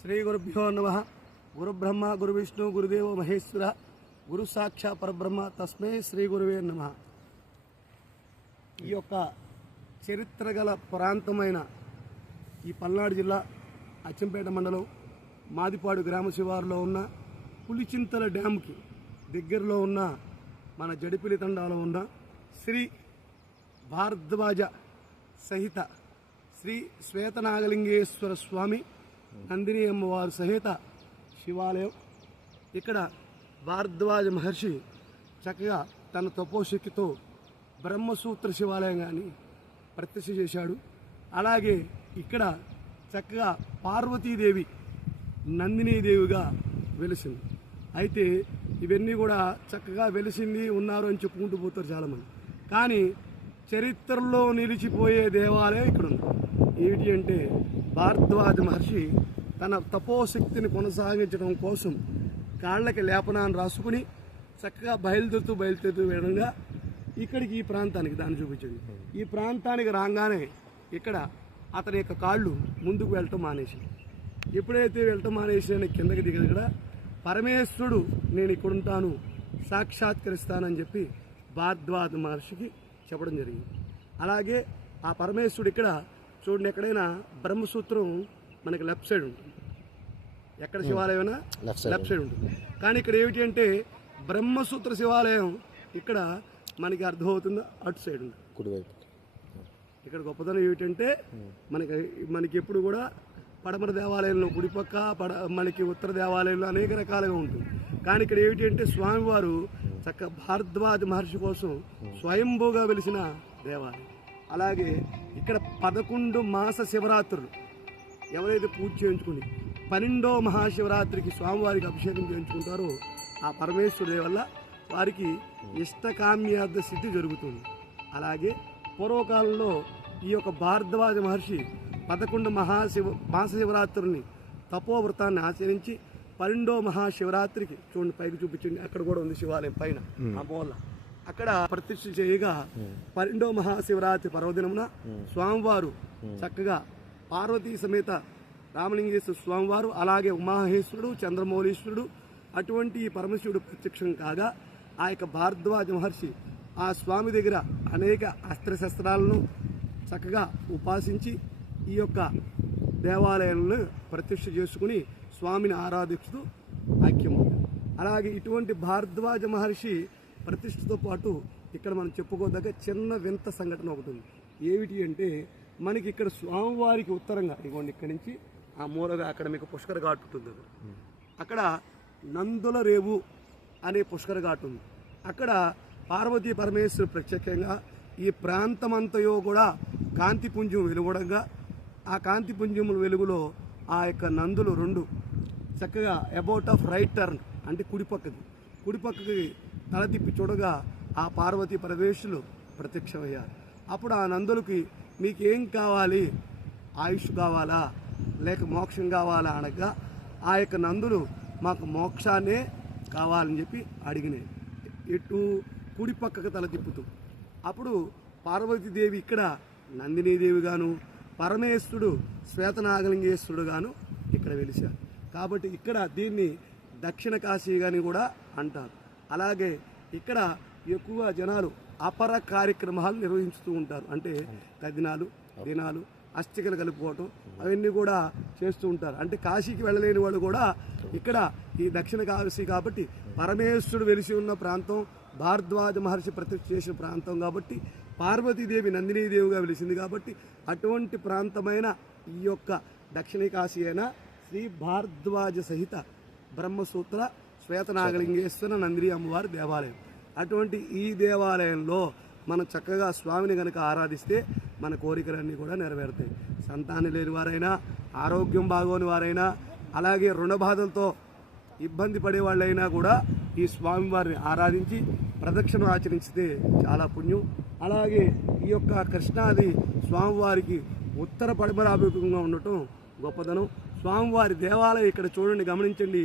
శ్రీ గురుభ్యో నమ. గురుబ్రహ్మ గురు విష్ణు గురుదేవ మహేశ్వర. గురు సాక్షా పరబ్రహ్మ తస్మే శ్రీ గురువే నమ. ఈ యొక్క చరిత్ర గల ప్రాంతమైన ఈ పల్నాడు జిల్లా అచ్చంపేట మండలం మాదిపాడు గ్రామ శివారులో ఉన్న పులిచింతల డ్యామ్కి దగ్గరలో ఉన్న మన జడిపిలి తండాలో ఉన్న శ్రీ భారద్వాజ సహిత శ్రీ శ్వేతనాగలింగేశ్వర స్వామి నందిని అమ్మవారు సహిత శివాలయం. ఇక్కడ భారద్వాజ మహర్షి చక్కగా తన తపోశక్తితో బ్రహ్మసూత్ర శివాలయం కానీ ప్రత్యక్ష చేశాడు. అలాగే ఇక్కడ చక్కగా పార్వతీదేవి నందినీదేవిగా వెలిసింది. అయితే ఇవన్నీ కూడా చక్కగా వెలిసింది ఉన్నారు అని చెప్పుకుంటూ పోతారు చాలామంది. కానీ చరిత్రలో నిలిచిపోయే దేవాలయం ఇక్కడ ఉంది ఏమిటి అంటే భారద్వాజ మహర్షి తన తపోశక్తిని కొనసాగించడం కోసం కాళ్ళకి లేపనాన్ని రాసుకుని చక్కగా బయలుదేరుతూ బయలుదేరుతూ వేయడంగా ఇక్కడికి ఈ ప్రాంతానికి దాన్ని చూపించింది. ఈ ప్రాంతానికి రాగానే ఇక్కడ అతని యొక్క కాళ్ళు ముందుకు వెళ్ళటం మానేసి ఎప్పుడైతే వెళ్ళటం మానేసి నేను కిందకి దిగదిగడ పరమేశ్వరుడు నేను ఇక్కడ ఉంటాను సాక్షాత్కరిస్తానని చెప్పి భారద్వాజ మహర్షికి చెప్పడం జరిగింది. అలాగే ఆ పరమేశ్వరుడు ఇక్కడ చూడండి ఎక్కడైనా బ్రహ్మసూత్రం మనకి లెఫ్ట్ సైడ్ ఉంటుంది. ఎక్కడ శివాలయం Left side. లెఫ్ట్ సైడ్ ఉంటుంది. కానీ ఇక్కడ ఏమిటి అంటే బ్రహ్మసూత్ర శివాలయం ఇక్కడ మనకి అర్థమవుతుందో అటు సైడ్ ఉంది. కుడివైపు. ఇక్కడ గొప్పతనం ఏమిటంటే మనకి మనకి ఎప్పుడు కూడా పడమర దేవాలయంలో కుడిపక్క పడ మనకి ఉత్తర దేవాలయంలో అనేక రకాలుగా ఉంటుంది. కానీ ఇక్కడ ఏమిటి అంటే స్వామివారు చక్క భారద్వాజ మహర్షి కోసం స్వయంభూగా వెలిసిన దేవాలయం. అలాగే ఇక్కడ పదకొండు మాస శివరాత్రులు. ఎవరైతే పూజ చేయించుకుని పన్నెండో మహాశివరాత్రికి స్వామివారికి అభిషేకం చేయించుకుంటారో ఆ పరమేశ్వరుడి వల్ల వారికి ఇష్టకామ్యార్థ స్థితి జరుగుతుంది. అలాగే పూర్వకాలంలో ఈ యొక్క భారద్వాజ మహర్షి పదకొండు మహాశివ మాసశివరాత్రుల్ని తపోవ్రతాన్ని ఆచరించి పన్నెండో మహాశివరాత్రికి చూడండి పైకి చూపించండి అక్కడ కూడా ఉంది శివాలయం పైన ఆ మూల అక్కడ ప్రతిష్ఠ చేయగా పన్నెండో మహాశివరాత్రి పర్వదినమున స్వామివారు చక్కగా పార్వతీ సమేత రామలింగేశ్వర స్వామివారు అలాగే ఉమాహేశ్వరుడు చంద్రమౌళీశ్వరుడు అటువంటి ఈ పరమశివుడు ప్రత్యక్షం కాగా ఆ యొక్క భారద్వాజ మహర్షి ఆ స్వామి దగ్గర అనేక అస్త్రశస్త్రాలను చక్కగా ఉపాసించి ఈ యొక్క దేవాలయాలను ప్రత్యక్ష చేసుకుని స్వామిని ఆరాధిస్తూ ఐక్యమవుతారు అలాగే ఇటువంటి భారద్వాజ మహర్షి ప్రతిష్టతో పాటు ఇక్కడ మనం చెప్పుకోదగ్గ చిన్న వింత సంఘటన ఒకటి ఉంది. ఏమిటి అంటే మనకి ఇక్కడ స్వామివారికి ఉత్తరంగా ఇదిగోండి ఇక్కడి నుంచి ఆ మూలగా అక్కడ మీకు పుష్కర ఘాట్ ఉంటుంది అక్కడ నందుల రేవు అనే పుష్కర ఘాట్ ఉంది. అక్కడ పార్వతీ పరమేశ్వరు ప్రత్యేకంగా ఈ ప్రాంతమంతయో కూడా కాంతిపుంజం వెలువడంగా ఆ కాంతిపుంజముల వెలుగులో ఆ యొక్క నందులు రెండు చక్కగా అబౌట్ ఆఫ్ రైట్ టర్న్ అంటే కుడిపక్కది. కుడిపక్కకి తల తిప్పి చూడగా ఆ పార్వతి పరమేశ్వరులు ప్రత్యక్షమయ్యారు. అప్పుడు ఆ నందులకి మీకేం కావాలి? ఆయుష్ కావాలా? లేక మోక్షం కావాలా అనగా ఆ యొక్క నందులు మాకు మోక్షాన్నే కావాలని చెప్పి అడిగినాయి. ఎటు కుడి పక్కకు తల తిప్పుతూ. అప్పుడు పార్వతీదేవి ఇక్కడ నందినీదేవి గాను పరమేశ్వరుడు శ్వేతనాగలింగేశ్వరుడు గాను ఇక్కడ వెలిశారు. కాబట్టి ఇక్కడ దీన్ని దక్షిణ కాశీ అని కూడా అంటారు. అలాగే ఇక్కడ ఎక్కువ జనాలు అపర కార్యక్రమాలు నిర్వహించుతూ ఉంటారు. అంటే తదినాలు దినాలు అస్థికలు కలుపుకోవటం అవన్నీ కూడా చేస్తూ ఉంటారు. అంటే కాశీకి వెళ్ళలేని వాళ్ళు కూడా ఇక్కడ ఈ దక్షిణ కాశీ కాబట్టి పరమేశ్వరుడు వెలిసి ఉన్న ప్రాంతం భారద్వాజ మహర్షి ప్రతిష్ఠ చేసిన ప్రాంతం కాబట్టి పార్వతీదేవి నందినీదేవిగా వెలిసింది కాబట్టి అటువంటి ప్రాంతమైన ఈ యొక్క దక్షిణ కాశీ అయిన శ్రీ భారద్వాజ సహిత బ్రహ్మసూత్ర శ్వేతనాగలింగేశ్వర నందిని అమ్మవారి దేవాలయం. అటువంటి ఈ దేవాలయంలో మనం చక్కగా స్వామిని కనుక ఆరాధిస్తే మన కోరికలన్నీ కూడా నెరవేరుతాయి. సంతానం లేని వారైనా ఆరోగ్యం బాగోని వారైనా అలాగే రుణ బాధలతో ఇబ్బంది పడే వాళ్ళైనా కూడా ఈ స్వామివారిని ఆరాధించి ప్రదక్షిణ ఆచరించితే చాలా పుణ్యం. అలాగే ఈ యొక్క కృష్ణాది స్వామివారికి ఉత్తర పడమరాభిముఖంగా ఉండటం గొప్పదనం. స్వామివారి దేవాలయం ఇక్కడ చూడండి గమనించండి.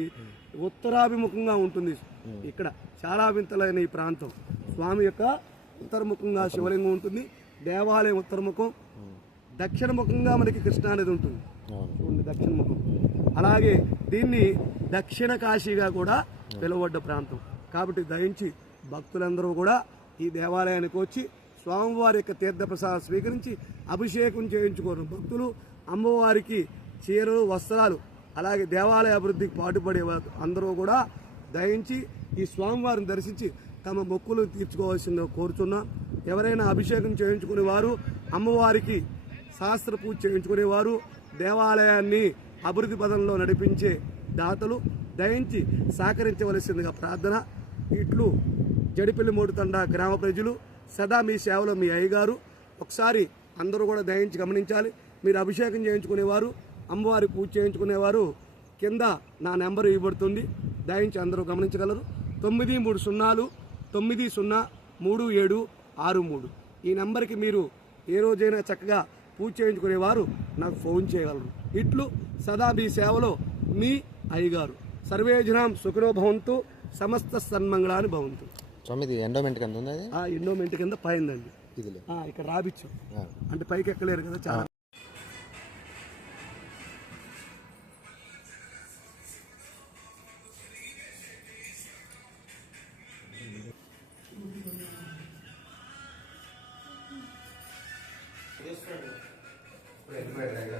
ఉత్తరాభిముఖంగా ఉంటుంది. ఇక్కడ చాలా వింతలైన ఈ ప్రాంతం. స్వామి యొక్క ఉత్తరముఖంగా శివలింగం ఉంటుంది. దేవాలయం ఉత్తరముఖం. దక్షిణ ముఖంగా మనకి కృష్ణా నది ఉంటుంది. చూడండి దక్షిణ ముఖం అలాగే దీన్ని దక్షిణ కాశీగా కూడా పిలువబడ్డ ప్రాంతం. కాబట్టి దయించి భక్తులందరూ కూడా ఈ దేవాలయానికి వచ్చి స్వామివారి యొక్క తీర్థప్రసాదం స్వీకరించి అభిషేకం చేయించుకోరు. భక్తులు అమ్మవారికి చీరలు వస్త్రాలు అలాగే దేవాలయ అభివృద్ధికి పాటుపడే అందరూ కూడా దయించి ఈ స్వామివారిని దర్శించి తమ మొక్కులు తీర్చుకోవాల్సిందిగా కోరుచున్నాం. ఎవరైనా అభిషేకం చేయించుకునే వారు అమ్మవారికి శాస్త్ర పూజ చేయించుకునేవారు దేవాలయాన్ని అభివృద్ధి పదంలో నడిపించే దాతలు దయించి సహకరించవలసిందిగా ప్రార్థన. ఇట్లు జడిపల్లి మోడుతండ గ్రామ ప్రజలు సదా మీ సేవలో మీ అయ్యగారు. ఒకసారి అందరూ కూడా దయించి గమనించాలి. మీరు అభిషేకం చేయించుకునేవారు అమ్మవారి పూజ చేయించుకునేవారు. కింద నా నెంబర్ ఇవ్వబడుతుంది. దయించి అందరూ గమనించగలరు. తొమ్మిది మూడు సున్నాలు తొమ్మిది సున్నా మూడు ఏడు ఆరు మూడు. ఈ నెంబర్కి మీరు ఏ రోజైనా చక్కగా పూజ చేయించుకునేవారు నాకు ఫోన్ చేయగలరు. ఇట్లు సదా మీ సేవలో మీ అయ్యగారు. సర్వేజనాం సుఖనో భవంతు సమస్త సన్మంగళాన్ని భవంతు. స్వామి ఇది ఎండోమెంట్ కింద ఉంది ఎండోమెంట్ కింద పైందండి. ఇక్కడ రాబిచ్చు. అంటే పైకి ఎక్కలేరు కదా చాలా. చేస్తాడు. ఇప్పుడు వెళ్ళిపోయాడు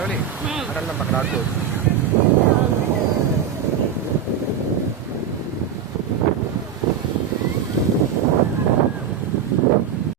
ನೋಡಿ ಅದರಲ್ಲಿ ನಮ್ಮ